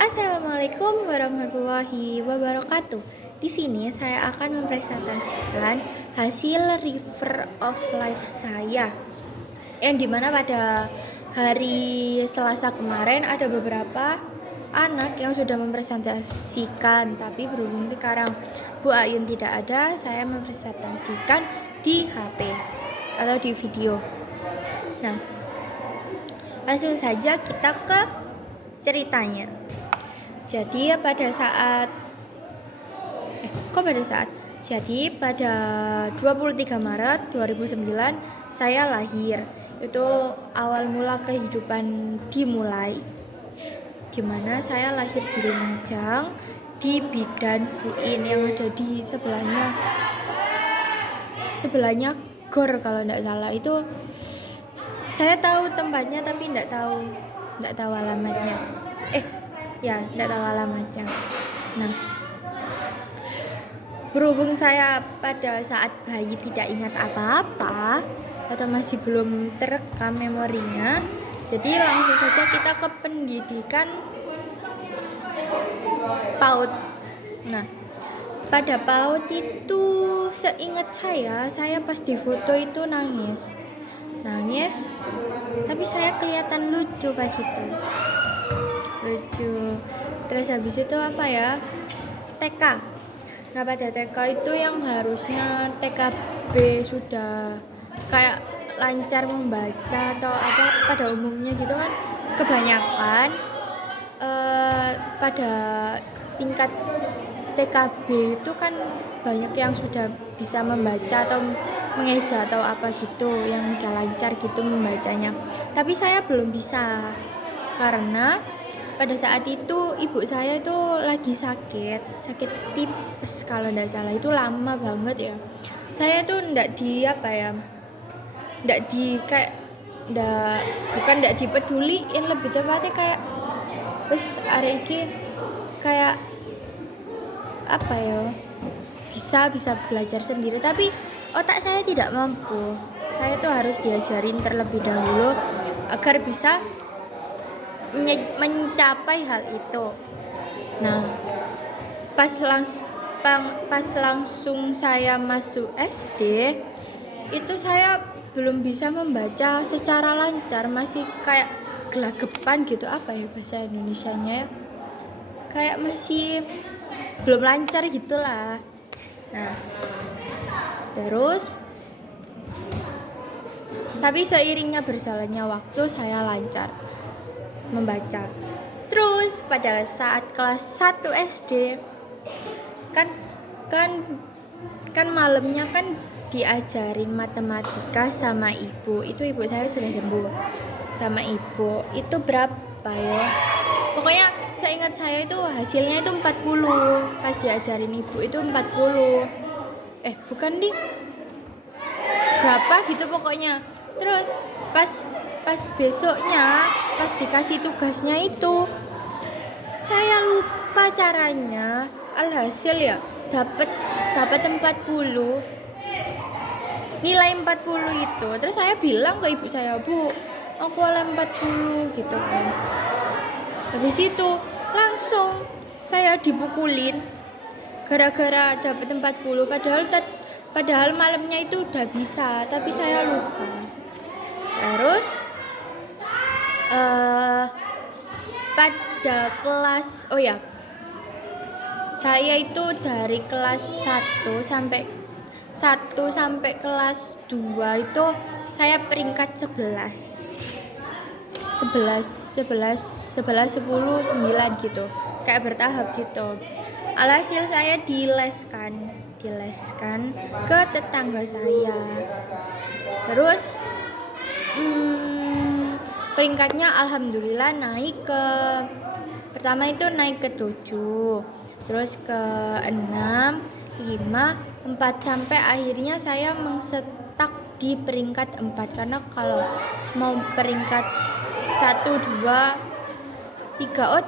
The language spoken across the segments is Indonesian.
Assalamualaikum warahmatullahi wabarakatuh. Di sini saya akan mempresentasikan hasil River of Life saya, yang dimana pada hari Selasa kemarin ada beberapa anak yang sudah mempresentasikan, tapi berhubung sekarang Bu Ayun tidak ada, saya mempresentasikan di HP atau di video. Nah, langsung saja kita ke ceritanya. Jadi pada saat Jadi pada 23 Maret 2009 saya lahir. Itu awal mula kehidupan dimulai. Dimana saya lahir di Lumajang, di Bidan UIN yang ada di sebelahnya GOR kalau tidak salah. Itu saya tahu tempatnya tapi tidak tahu alamatnya. Tidak tahu alamatnya. Nah, berhubung saya pada saat bayi tidak ingat apa-apa atau masih belum terekam memorinya, jadi langsung saja kita ke pendidikan PAUD. Nah, pada PAUD itu seingat saya pas di foto itu nangis, tapi saya kelihatan lucu pas itu. Terus habis itu TK. Nah, pada TK itu yang harusnya TKB sudah kayak lancar membaca atau apa pada umumnya gitu kan, kebanyakan pada tingkat TKB itu kan banyak yang sudah bisa membaca atau mengeja atau apa gitu, yang udah lancar gitu membacanya. Tapi saya belum bisa karena pada saat itu ibu saya itu lagi sakit tipes kalau tidak salah, itu lama banget ya. Saya tuh bukan dipeduliin, lebih tepatnya kayak wes arek iki kayak bisa belajar sendiri, tapi otak saya tidak mampu. Saya tuh harus diajarin terlebih dahulu agar bisa mencapai hal itu. Nah, pas langsung saya masuk SD, itu saya belum bisa membaca secara lancar, masih kayak gelagapan gitu, bahasa Indonesianya ya, kayak masih belum lancar gitulah. Nah, terus tapi seiringnya berjalannya waktu saya lancar membaca. Terus pada saat kelas 1 SD kan malamnya kan diajarin matematika sama ibu. Itu ibu saya sudah sembuh. Sama ibu itu berapa ya? Pokoknya seingat saya itu hasilnya itu 40. Pas diajarin ibu itu 40. Bukan nih. Berapa gitu pokoknya. Terus pas besoknya pas dikasih tugasnya itu saya lupa caranya, alhasil ya dapat 40, nilai 40 itu. Terus saya bilang ke ibu saya, "Bu, aku oleh 40" gitu kan. Habis itu langsung saya dipukulin gara-gara dapat 40, padahal malamnya itu udah bisa, tapi saya lupa. Terus pada kelas saya itu dari kelas 1 sampai kelas 2 itu saya peringkat 11, 10, 9 gitu, kayak bertahap gitu. Alhasil saya dileskan ke tetangga saya. Terus peringkatnya alhamdulillah naik pertama itu naik ke 7, terus ke 6, 5, 4 sampai akhirnya saya mensetak di peringkat 4, karena kalau mau peringkat 1, 2, 3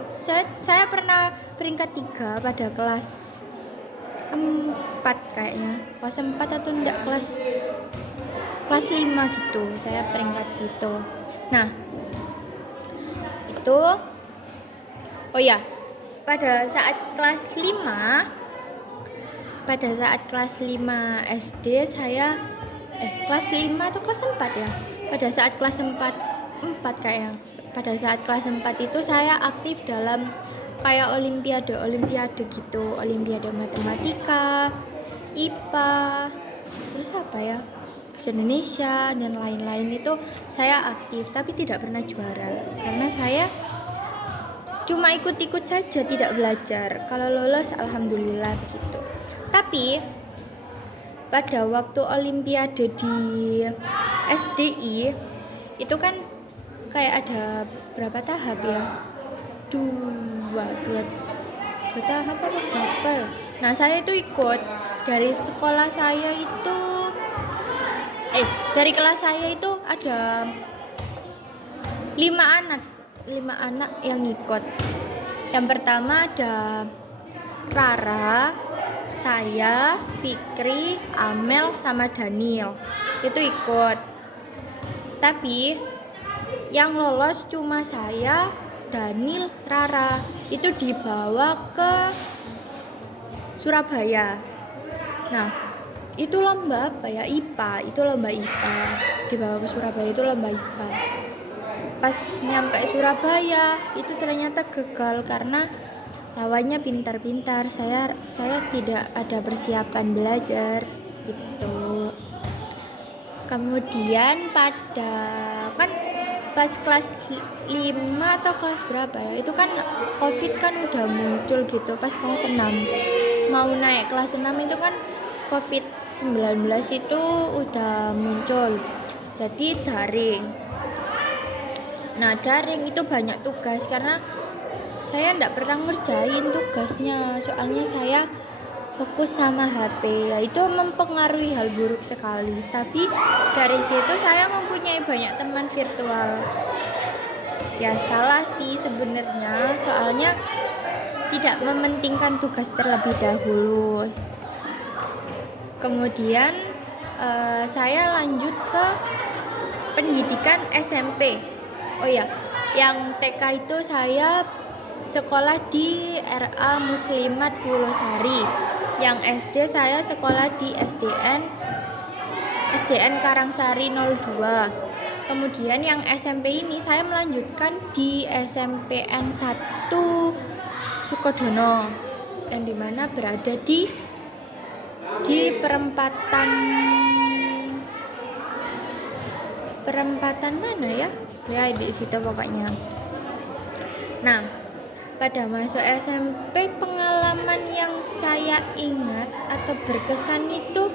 saya pernah peringkat 3 pada kelas 4 kayaknya, kelas 4 atau enggak kelas 5 gitu, saya peringkat gitu. Nah, itu pada saat kelas 5 SD saya kelas 5 atau kelas 4 ya. Pada saat kelas 4 kayaknya. Pada saat kelas 4 itu saya aktif dalam kayak olimpiade gitu, olimpiade matematika, IPA, terus apa ya? Bahasa Indonesia dan lain-lain itu saya aktif tapi tidak pernah juara karena saya cuma ikut-ikut saja, tidak belajar. Kalau lolos alhamdulillah begitu. Tapi pada waktu olimpiade di SDI itu kan kayak ada berapa tahap ya? Dua tahap apa berapa ya? Nah, saya itu ikut dari sekolah saya itu dari kelas saya itu ada 5 anak yang ikut. Yang pertama ada Rara, saya, Fikri, Amel, sama Daniel. Itu ikut. Tapi yang lolos cuma saya, Daniel, Rara. Itu dibawa ke Surabaya. Nah, itu lomba apa ya? IPA. Itu lomba IPA. Dibawa ke Surabaya itu lomba IPA. Pas nyampe Surabaya itu ternyata gagal karena lawannya pintar-pintar. Saya tidak ada persiapan belajar gitu. Kemudian pada kan pas kelas 5 atau kelas berapa ya, itu kan COVID kan udah muncul gitu. Pas kelas 6 mau naik kelas 6 itu kan COVID-19 itu udah muncul, jadi daring. Nah, daring itu banyak tugas karena saya enggak pernah ngerjain tugasnya, soalnya saya fokus sama HP. Ya, itu mempengaruhi hal buruk sekali. Tapi dari situ saya mempunyai banyak teman virtual. Ya salah sih sebenarnya, soalnya tidak mementingkan tugas terlebih dahulu. Kemudian saya lanjut ke pendidikan SMP. Oh ya, yang TK itu saya sekolah di RA Muslimat Pulosari. Yang SD saya sekolah di SDN Karangsari 02. Kemudian yang SMP ini saya melanjutkan di SMPN 1 Sukodono, yang dimana berada di perempatan mana ya? Ya di situ pokoknya. Nah, pada masuk SMP pengalaman yang saya ingat atau berkesan itu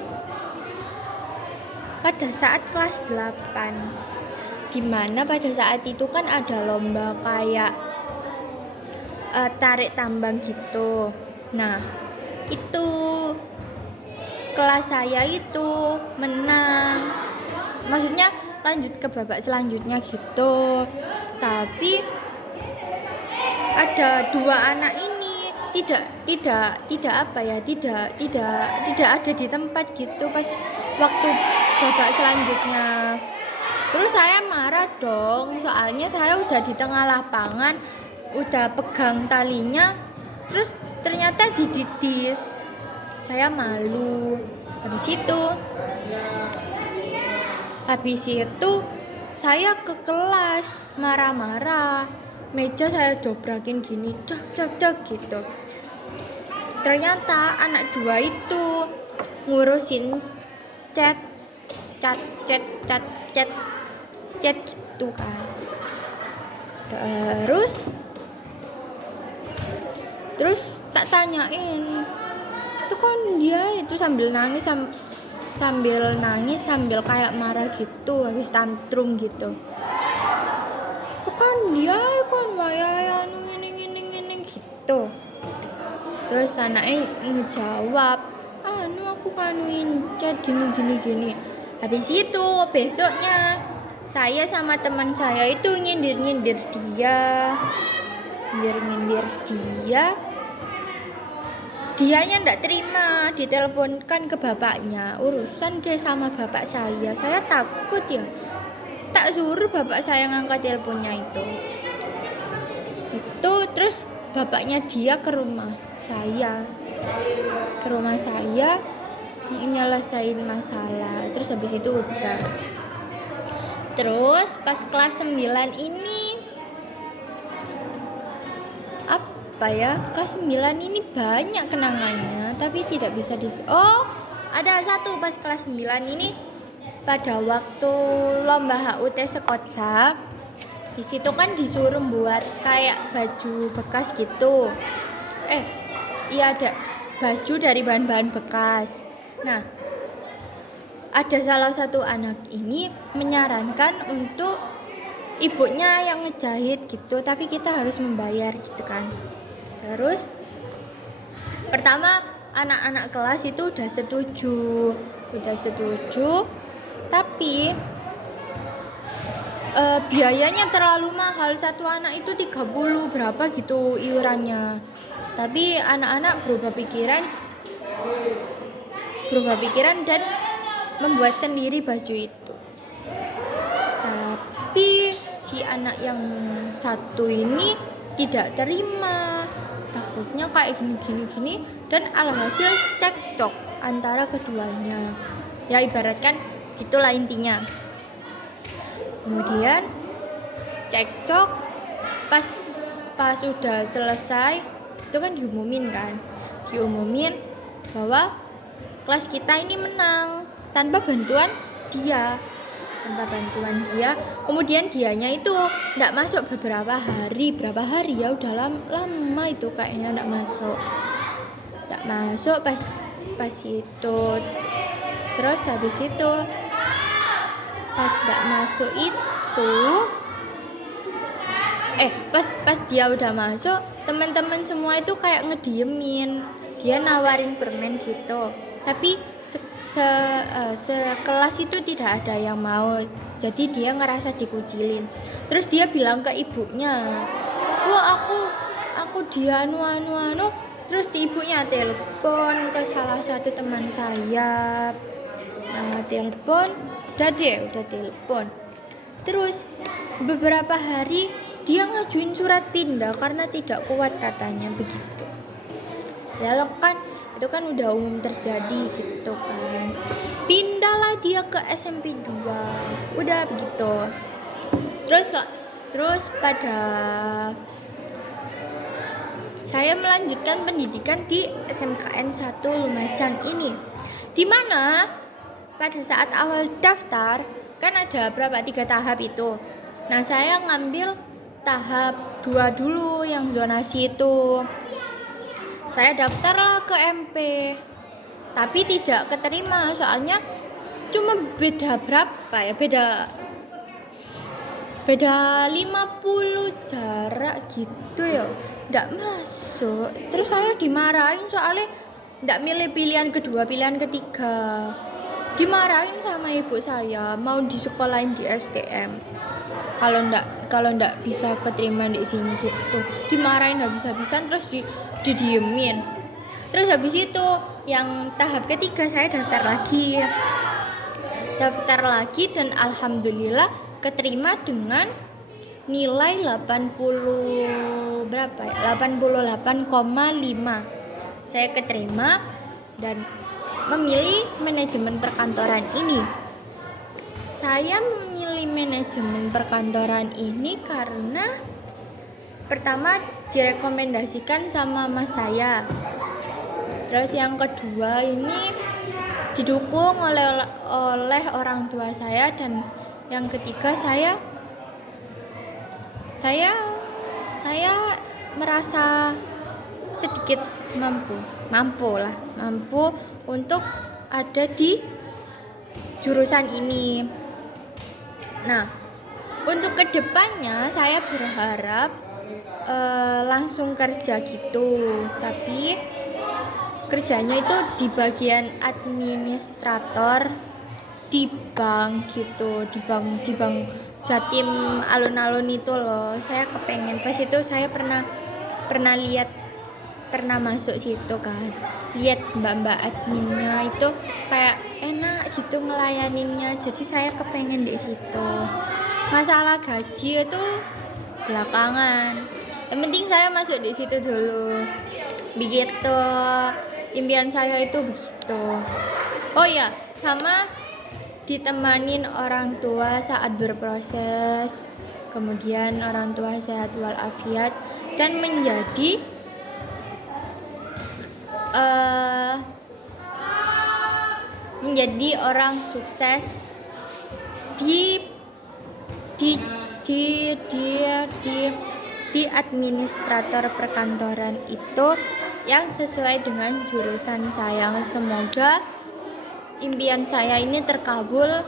pada saat kelas 8, dimana pada saat itu kan ada lomba kayak tarik tambang gitu. Nah, itu kelas saya itu menang, maksudnya lanjut ke babak selanjutnya gitu. Tapi ada 2 anak ini tidak ada di tempat gitu pas waktu babak selanjutnya. Terus saya marah dong, soalnya saya udah di tengah lapangan, udah pegang talinya, terus ternyata dididis. Saya malu. Habis itu saya ke kelas marah-marah, meja saya dobrakin gini, cak gitu. Ternyata anak 2 itu ngurusin chat gitu kan. Terus tak tanyain, itu kan dia itu sambil nangis sambil kayak marah gitu, habis tantrum gitu. Itu kan dia kan waya ini gitu. Terus anaknya ngejawab, aku kanuin chat gini. Habis itu besoknya saya sama teman saya itu nyindir dia. Dianya ndak terima, diteleponkan ke bapaknya. Urusan dia sama bapak saya takut ya. Tak suruh bapak saya ngangkat teleponnya itu. Terus bapaknya dia ke rumah saya nyelesain masalah, terus habis itu udah. Terus pas kelas 9 ini apa ya, kelas 9 ini banyak kenangannya tapi tidak bisa ada satu pas kelas 9 ini pada waktu lomba HUT Sekotja. Di situ kan disuruh buat kayak baju bekas gitu. Iya ada baju dari bahan-bahan bekas. Nah, ada salah satu anak ini menyarankan untuk ibunya yang ngejahit gitu, tapi kita harus membayar gitu kan. Terus pertama anak-anak kelas itu udah setuju, tapi biayanya terlalu mahal, satu anak itu 30 berapa gitu iurannya. Tapi anak-anak berubah pikiran dan membuat sendiri baju itu. Tapi si anak yang satu ini tidak terima, takutnya kayak gini dan alhasil cekcok antara keduanya. Ya ibaratkan gitulah intinya. Kemudian cekcok pas udah selesai itu kan diumumin bahwa kelas kita ini menang tanpa bantuan dia. Kemudian dianya itu enggak masuk berapa hari ya, udah lama itu kayaknya enggak masuk pas itu. Terus habis itu pas enggak masuk itu pas dia udah masuk, teman-teman semua itu kayak ngediemin. Dia nawarin permen gitu, tapi sekelas itu tidak ada yang mau, jadi dia ngerasa dikucilin. Terus dia bilang ke ibunya, wah aku dia anu. Terus ibunya telepon ke salah satu teman saya, udah telepon. Terus beberapa hari dia ngajuin surat pindah karena tidak kuat katanya begitu. Lalu kan itu kan udah umum terjadi gitu kan. Pindahlah dia ke SMP 2. Udah begitu. Terus pada saya melanjutkan pendidikan di SMKN 1 Lumajang ini. Di mana pada saat awal daftar kan ada 3 tahap itu. Nah, saya ngambil tahap 2 dulu yang zonasi itu. Saya daftarlah ke MP, tapi tidak keterima soalnya cuma beda berapa ya, beda 50 jarak gitu ya, nggak masuk. Terus saya dimarahin soalnya nggak milih pilihan kedua, pilihan ketiga. Dimarahin sama ibu saya, mau disekolahin di STM. Kalau ndak bisa keterima di sini gitu, dimarahin habis-habisan, terus didiemin. Terus habis itu yang tahap ketiga saya daftar lagi dan alhamdulillah keterima dengan nilai 88,5. Saya keterima dan memilih manajemen perkantoran ini. Saya memilih manajemen perkantoran ini karena pertama direkomendasikan sama mas saya. Terus yang kedua ini didukung oleh orang tua saya, dan yang ketiga saya merasa sedikit mampu untuk ada di jurusan ini. Nah, untuk kedepannya saya berharap langsung kerja gitu, tapi kerjanya itu di bagian administrator di bank gitu, di bank Jatim alun-alun itu loh. Saya kepengen, pas itu saya pernah masuk situ kan, lihat mbak-mbak adminnya itu kayak enak gitu ngelayaninnya, jadi saya kepengen di situ. Masalah gaji itu belakangan, Yang penting saya masuk di situ dulu. Begitu. Impian saya itu begitu. Oh ya, sama ditemanin orang tua saat berproses, kemudian orang tua sehat walafiat, dan menjadi orang sukses di di di di di administrator perkantoran itu yang sesuai dengan jurusan saya. Semoga impian saya ini terkabul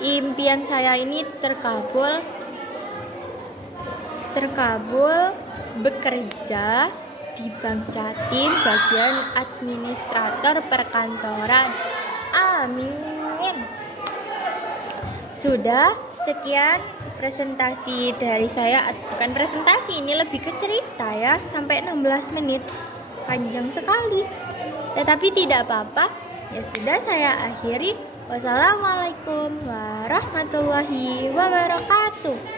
impian saya ini terkabul bekerja di Bank Jatim bagian administrator perkantoran. Amin. Sudah, sekian presentasi dari saya. Bukan presentasi, ini lebih ke cerita ya, sampai 16 menit. Panjang sekali. Tetapi tidak apa-apa. Ya sudah, saya akhiri. Wassalamualaikum warahmatullahi wabarakatuh.